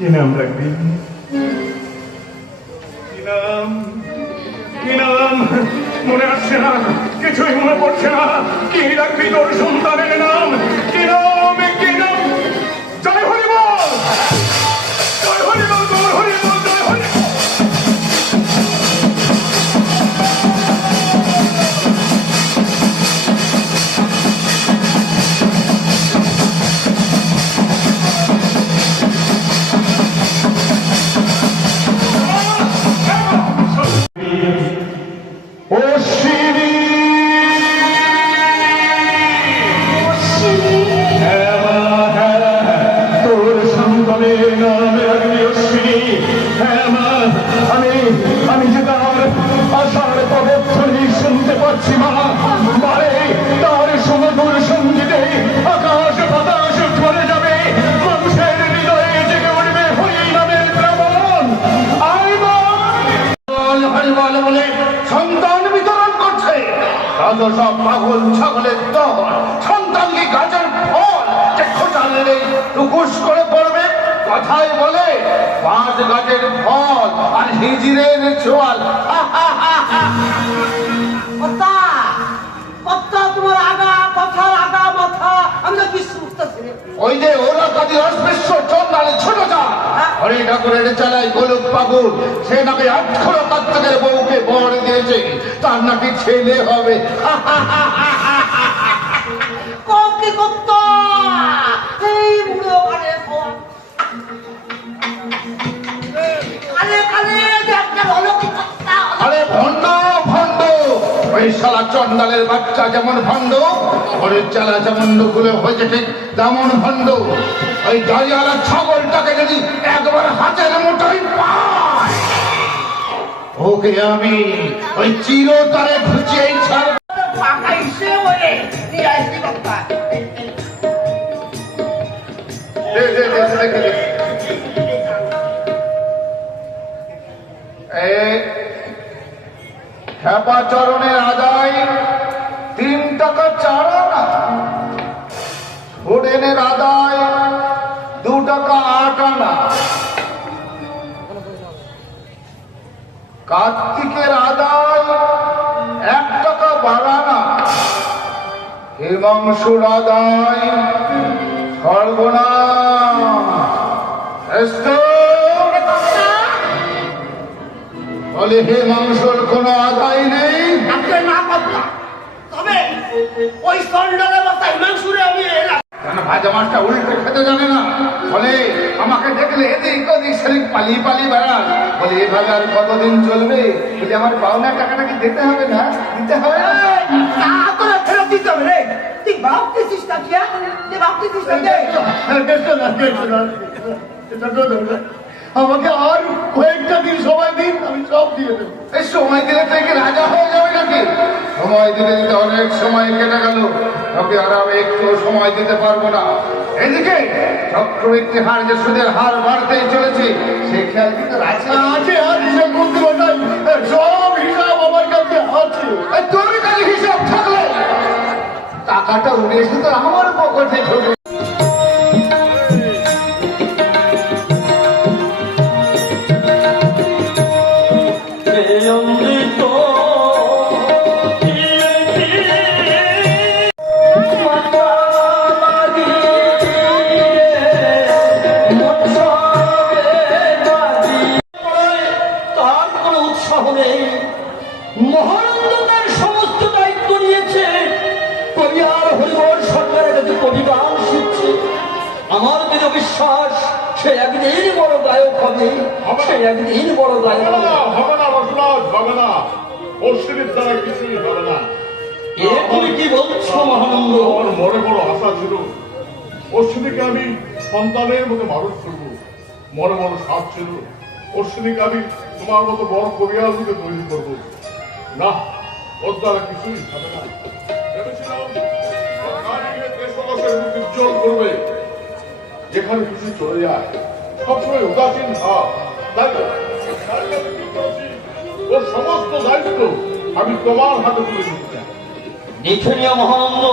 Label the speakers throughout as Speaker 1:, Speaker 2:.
Speaker 1: কি নাম রাখবি? কি নাম? মনে আসছে না, কিছুই মনে পড়ছে না। কি রাখবি তোর সন্তানের নাম? কি নাম কি নাম? জয় হরিবল! জয় হরিবল, জয় হরি বল জয় শুনতে পাচ্ছি মা মারে তার করে যাবে। মানুষের উঠবে হরি নামের
Speaker 2: বিতরণ করছে কত সব পাগল ছাগলের দল। সন্তানকে গাছের ফল যে টুকুস করে পড়বে। কথায় বলে পাঁচ গাছের ফল। আর হিজিরের চোয়াল হা, হা, হা, হা।
Speaker 3: কর্তা কর্তা তোমার আগা কথার আগা মাথা আমি তো কিছু বুঝতেছি
Speaker 2: ওই যে ওরা কাজে অস্পৃশ্য চন্দালে ছোট যা হরি ঠাকুরের চালাই গোলক পাগল সে নাকি বউকে বর দিয়েছে। তার নাকি ছেলে হবে। হা, ওই শালা চন্ডালের বাচ্চা যেমন ভণ্ড ঘরের চালা যেমন নকুলে হয়েছে ঠিক তেমন ভণ্ড। ওই দাঁড়িয়ালা ছাগলটাকে যদি একবার হাতের মুঠোয় পায় ওকে আমি ওই চিরতরে ঘুচিয়েই ছাড়ব। দে, দে, দে, দে, খেপা চরণের আদায়, তিন টাকা চার আনা হোডেনের আদায়, দু টাকা আট আনা কার্তিকের আদায়, এক টাকা বাড়ানা হিমাংশুর আদায়, সর্বনাশ। বলে হে মাংসর কোনো আদায় নেই
Speaker 3: না তবে ওই সন্ডালের মাথায় মাংসুরে আমি এলাম
Speaker 2: ভাজা মাছটা উল্টে খেতে জানে না বলে আমাকে দেখলে এদিক ওদিক সেদিক পালিয়ে পালিয়ে বেড়ান বলে এভাবে আর কতদিন চলবে বলে আমার পাওনা টাকাটা কি দিতে হবে না দিতে হবে না
Speaker 3: ফেরত দিতে হবে রে তুই ভাবতেছিস না কি তুই ভাবতেছিস না কে?
Speaker 2: আমাকে আর কয়েকটা দিন সময় দিন আমি সব দিয়ে দেবো। এই সময় দিলে তো একে রাজা হয়ে যাবে নাকি? সময় দিতে দিতে অনেক সময় কেটে গেল। ওকে আর আমি একটু সময় দিতে পারব না। এদিকে চক্রবৃদ্ধি হার যে সুদের হার বাড়তেই চলেছে সে খেয়াল কিন্তু রাজা আছে আছে মন্ত্রী সব হিসাব আমার কাছে আছে। তোর কাছে হিসাব থাকলে? টাকাটা উড়ে এসে তো আমার পকেটে ঢুকে।
Speaker 4: মহানন্দ তার সমস্ত দায়িত্ব নিয়েছে। কবি আর হরিবর সরকারের কাছে কবি গান শিখছে। আমার দৃঢ় বিশ্বাস সে একদিন বড় গায়ক হবে। সে একদিন বড় গায়ক
Speaker 5: হবে। না
Speaker 4: হবে
Speaker 5: না না অশ্বিনীর দ্বারা কিছুই হবে না।
Speaker 4: এ তুমি কি বলছো মহানন্দ?
Speaker 5: আমার মনে বড় আশা ছিল। অশ্বিনীকে আমি সন্তানের মতো মানুষ করব। মনে বড় সাপ ছিল। অশ্বিনীকে আমি তোমার মতো বড় রূপে তৈরি করব। না, ওর দ্বারা কিছুই হবে না। যেখানে কিছু চলে যায়, সবসময় উদাসীন ভাব? ওর সমস্ত দায়িত্ব আমি তোমার হাতে তুলে দিতে চাই।
Speaker 4: দেখে নিও মহানন্দ,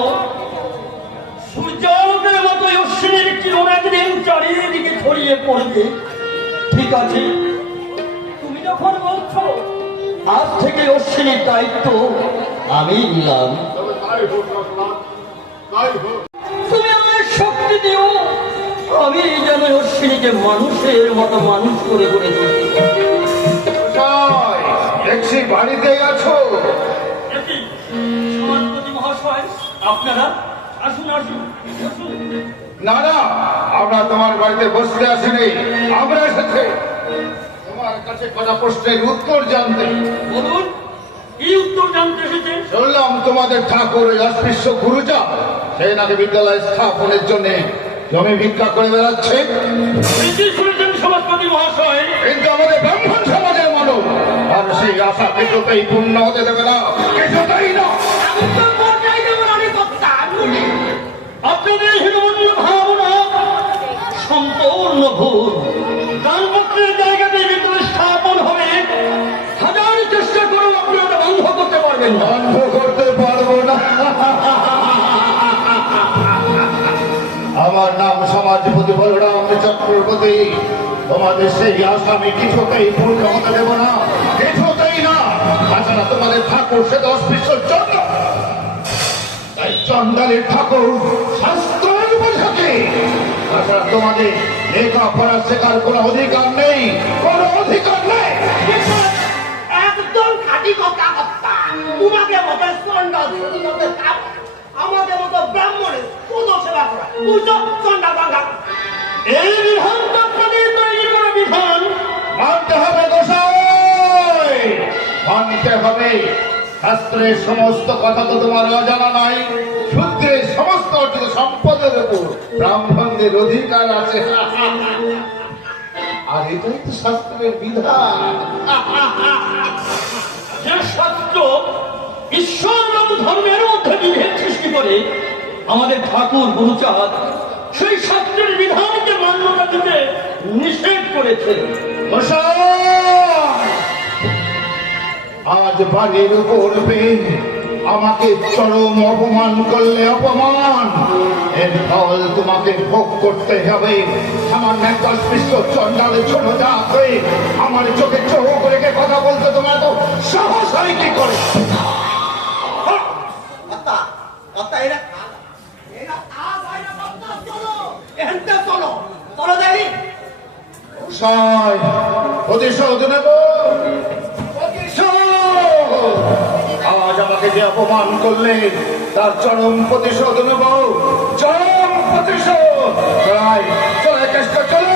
Speaker 4: সূর্যালোকের মতো অশ্বিনীর কিরণ একদিন চারিদিকে ছড়িয়ে পড়বে। ঠিক আছে আজ থেকে অশ্বিনীর দায়িত্ব আমি নিলাম। তুমি আমায় শক্তি দিও। আমি যেন অশ্বিনীকে মানুষের মতো মানুষ করে
Speaker 2: মশাই, দেখছি বাড়িতেই আছো।
Speaker 4: আপনারা আসুন আসুন আসুন।
Speaker 2: না না আমরা তোমার বাড়িতে বসতে আসিনি। আমরা এসেছি। তোমার কাছে কটা প্রশ্নের উত্তর জানতে।
Speaker 4: বলুন কি উত্তর জানতে এসেছেন
Speaker 2: শুনলাম তোমাদের ঠাকুর অস্পৃশ্য গুরুজা সে নাকি বিদ্যালয় স্থাপনের জন্য জমি ভিক্ষা করে বেড়াচ্ছে।
Speaker 4: সমাজপতি মহাশয়।
Speaker 2: কিন্তু আমাদের ব্রাহ্মণ সমাজের মানব আর সেই আশা কিছুতেই পূর্ণ হতে দেবে না কিছুতেই
Speaker 4: আপনাদের
Speaker 2: বলরাম চক্রবর্তী তোমাদের সেই আশা আমি কিছুতেই পূর্ণ হতে দেব না, কিছুতেই না। তাছাড়া তোমাদের ঠাকুর সে তো অস্পৃশ্যর জন্য তাই চন্দালের ঠাকুর শাস্ত্রের বোঝাকে তাছাড়া তোমাদের লেখাপড়া শেখার কোনো অধিকার নেই, কোনো অধিকার নেই।
Speaker 3: একদম খাঁটি কথা তোমাদের মতো মতো আমাদের মতো ব্রাহ্মণের সেবা করা চন্ডা
Speaker 4: এই বিধান তো আপনাদের তৈরি করা বিধান।
Speaker 2: মানতে হবে মানতে হবে। শাস্ত্রের সমস্ত কথা তো তোমার অজানা নাই। সূত্রের সমস্ত অর্জিত সম্পদের উপর ব্রাহ্মণদের অধিকার আছে। আর এটাই তো শাস্ত্রের বিধান।
Speaker 4: করে আমাদের ঠাকুর গুরুচাঁদ সেই শাস্ত্রের বিধানকে মান্যতা দিতে নিষেধ করেছে
Speaker 2: আজ বাড়ির পেয়ে আমাকে চরম অপমান করলে অপমান। এর ফল তোমাকে ভোগ করতে হবে। সামান্য একটা অস্পৃশ্য চন্ডালে ছোট যা হয়ে আমার চোখে চোখ রেখে কথা বলতে তোমার তো সাহস হয় কি করে?
Speaker 3: কর্তা এরা এরা আজ হয় না কর্তা চলো এখানটা চলো চলো দেখি
Speaker 2: প্রতিশোধ নেব। প্রতিশোধ! আজ আমাকে যে অপমান করলে তার চরম প্রতিশোধ নেব। চরম প্রতিশোধ! চলে চেষ্টা চলে।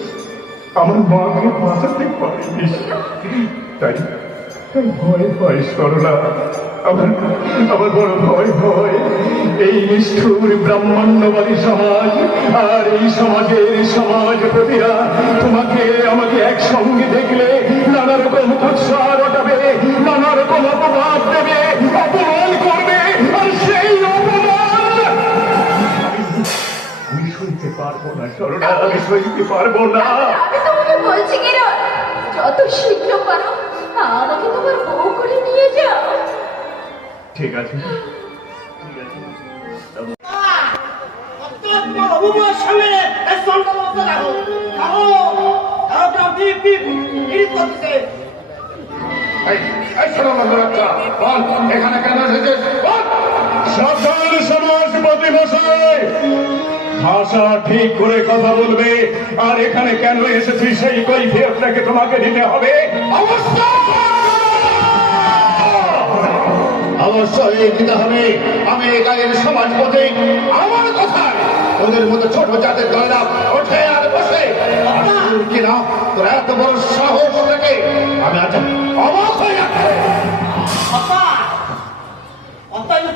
Speaker 6: আমার
Speaker 1: মাকে বাঁচাতে পারিনি। তাই তাই ভয় ভয় সরলা। আমার আমার বড় ভয় ভয় এই নিষ্ঠুর ব্রাহ্মণ্যবাদী সমাজ আর এই সমাজের সমাজ প্রতিরা তোমাকে আমাকে একসঙ্গে দেখলে সরলা আমি সইতে পারব না।
Speaker 6: আমি তোমাকে বলছি কি রে, যত শীঘ্র পারো আমাকে তোমার বউ করে নিয়ে যাও।
Speaker 1: ঠিক আছে। ঠিক আছে।
Speaker 3: অভিমান সামনে রাখো রাখো রাখো বিপ বিপ ইট করতেছে
Speaker 2: এখানে কেন এসেছিস? বল।
Speaker 1: সমাজপতি মশাই। ভাষা ঠিক করে কথা বলবে। আর এখানে কেন এসেছি সেই কৈফিয়তটাকে তোমাকে দিতে হবে?
Speaker 2: অবশ্যই। দিতে হবে। আমি এই গায়ের সমাজপতি। আমার কথায় ওদের মতো ছোট জাতের দলেরা ওঠে আর বসে। কিনা তোর এত বড় সাহস থেকে আমি আজ অবাক হয়ে যাচ্ছি।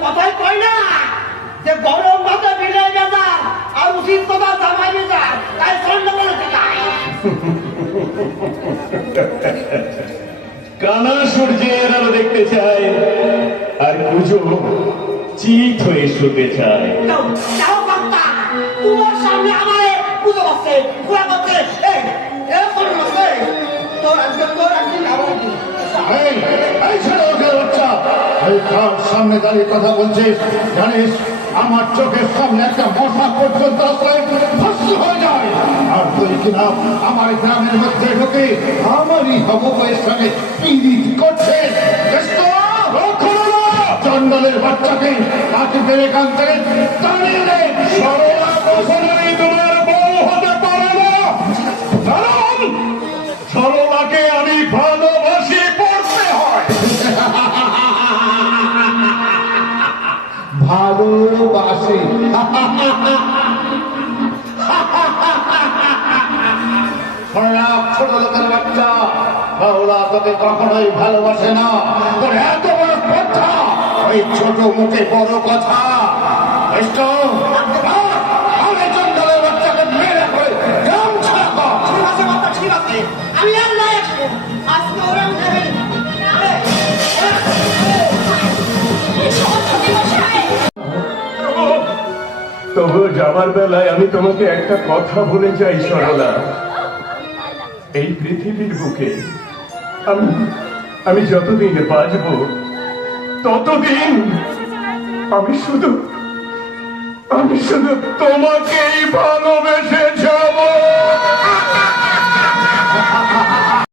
Speaker 3: কথাই কই না।
Speaker 1: কি চায় আর কুজো চিত হয়ে শুতে চায়
Speaker 3: সামনে
Speaker 2: দাঁড়িয়ে কথা বলছিস? জানিস আমার চোখের সামনে একটা মশা পর্যন্ত হয়ে যায়। আর তুই কিনা আমার গ্রামের মধ্যে ঢুকে আমারই হবয়ের সঙ্গে পিরিত করছে! চন্ডলের বাচ্চাকে তাকে বেড়ে কান দাঁড়িয়ে
Speaker 1: সরলা
Speaker 2: তোকে কখনোই ভালোবাসে না। তোর এত বড় কথা ওই ছোট মুখে বড় কথা। আমি
Speaker 3: আর আজকে ওরা
Speaker 1: তবু যাবার বেলায় আমি তোমাকে একটা কথা বলে যাই সরলা। এই পৃথিবীর বুকে আমি আমি যতদিন বাঁচব ততদিন আমি শুধু আমি শুধু তোমাকেই ভালোবেসে যাব।